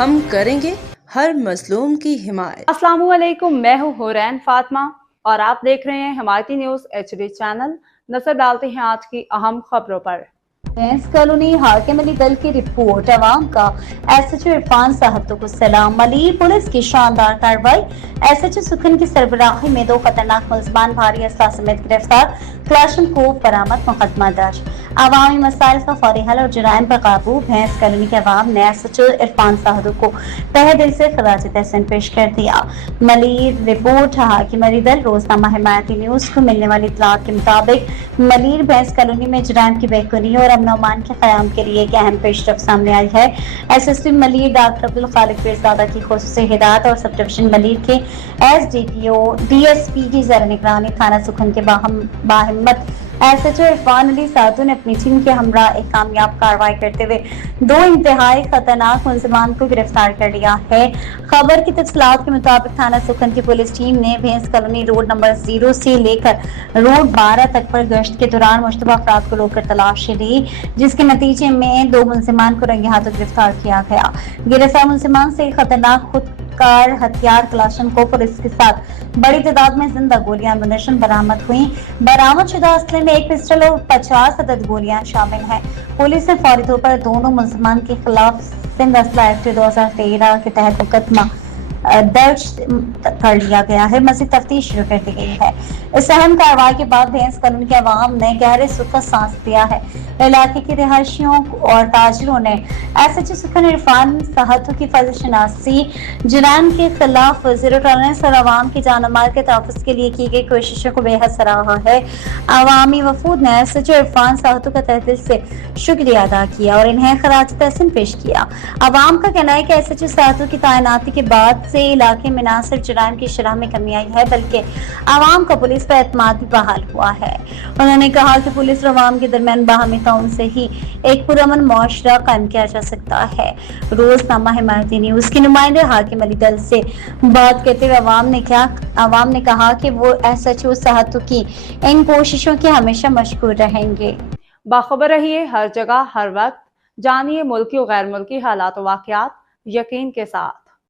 ہم کریں گے ہر مظلوم کی حمایت۔ السلام علیکم، میں ہوں حورین فاطمہ اور آپ دیکھ رہے ہیں حمایتی نیوز HD چینل۔ نظر ڈالتے ہیں آج کی اہم خبروں پر۔ بھینس کالونی حاکم علی دل کی رپورٹ، عوام کا SHO عرفان صاحب کو سلام۔ ملیر پولیس کی شاندار کارروائی، SHO سکھن کی سربراہی میں 2 خطرناک ملزمان بھاری اسلحہ سمیت گرفتار، کلاشن کوف برآمد، مقدمہ درج۔ عوامی مسائل کا فوری حل اور جرائم پر قابو، بھینس کالونی کے عوام نے SHO عرفان صاحب کو تہہ دل سے خراج تحسین پیش کر دیا۔ ملیر رپورٹ، حاکم علی دل۔ روزنامہ حمایتی نیوز کو ملنے والی اطلاعات کے مطابق ملیر بھینس کالونی میں جرائم کی بحقونی اور امن و امان کے قیام کے لیے ایک اہم پیش رفت سامنے آئی ہے۔ SSP ملیر ڈاکٹر عبدالخالق پیرزادہ کی خصوصی ہدایت اور سب ڈویژن ملیر کے SDPO DSP کی زیر نگرانی تھانہ سکھن کے باہمت SHO عرفان علی صاحب نے اپنی ٹیم کے ہمراہ ایک کامیاب کارروائی کرتے ہوئے 2 انتہائی خطرناک ملزمان کو گرفتار کر لیا ہے۔ خبر کی تفصیلات کے مطابق تھانہ سکھن کی پولیس ٹیم نے بھینس کالونی روڈ نمبر 0 سے لے کر روڈ 12 تک پر گشت کے دوران مشتبہ افراد کو روک کر تلاشی لی، جس کے نتیجے میں 2 ملزمان کو رنگے ہاتھوں گرفتار کیا گیا۔ گرفتار ملزمان سے خطرناک خودکار ہتھیار کلاشن کوف اور اس کے ساتھ بڑی تعداد میں زندہ گولیاں منیشن برآمد ہوئی۔ برآمد شدہ اسلحے میں 1 پسٹل اور 50 عدد گولیاں شامل ہیں۔ پولیس نے فوری طور پر دونوں ملزمان کے خلاف سندھ اسلحہ ایکٹ 2013 کے تحت مقدمہ درج کر لیا گیا ہے۔ مزید تفتیش شروع کر دی گئی ہے۔ اس اہم کارروائی کے بعد بھینس کالونی کے عوام نے گہرے سکھ کا سانس لیا ہے۔ علاقے کے رہائشیوں اور تاجروں نے SHO سکھن عرفان صاحب کی فضل شناسی، جرائم کے خلاف زیرو ٹالرنس اور عوام کی جان و مال کے تحفظ کے لیے کی گئی کوششوں کو بے حد سراہا ہے۔ عوامی وفود نے SHO عرفان صاحب کا تہہ دل سے شکریہ ادا کیا اور انہیں خراج تحسین پیش کیا۔ عوام کا کہنا ہے کہ SHO صاحب کی تعیناتی کے بعد سے علاقے میں نہ صرف جرائم کی شرح میں کمی آئی ہے بلکہ عوام کا پولیس پر اعتماد بھی بحال ہوا ہے۔ انہوں نے کہا کہ پولیس اور عوام کے درمیان باہمی تعاون سے ہی ایک پرامن معاشرہ قائم کیا جا سکتا ہے۔ روزنامہ حمایتی نیوز کے نمائندے حاکم علی دل سے بات کرتے ہوئے عوام نے کہا کہ وہ SHO صاحب کی ان کوششوں کے ہمیشہ مشکور رہیں گے۔ باخبر رہیے ہر جگہ ہر وقت، جانیے ملکی و غیر ملکی حالات و واقعات یقین کے ساتھ۔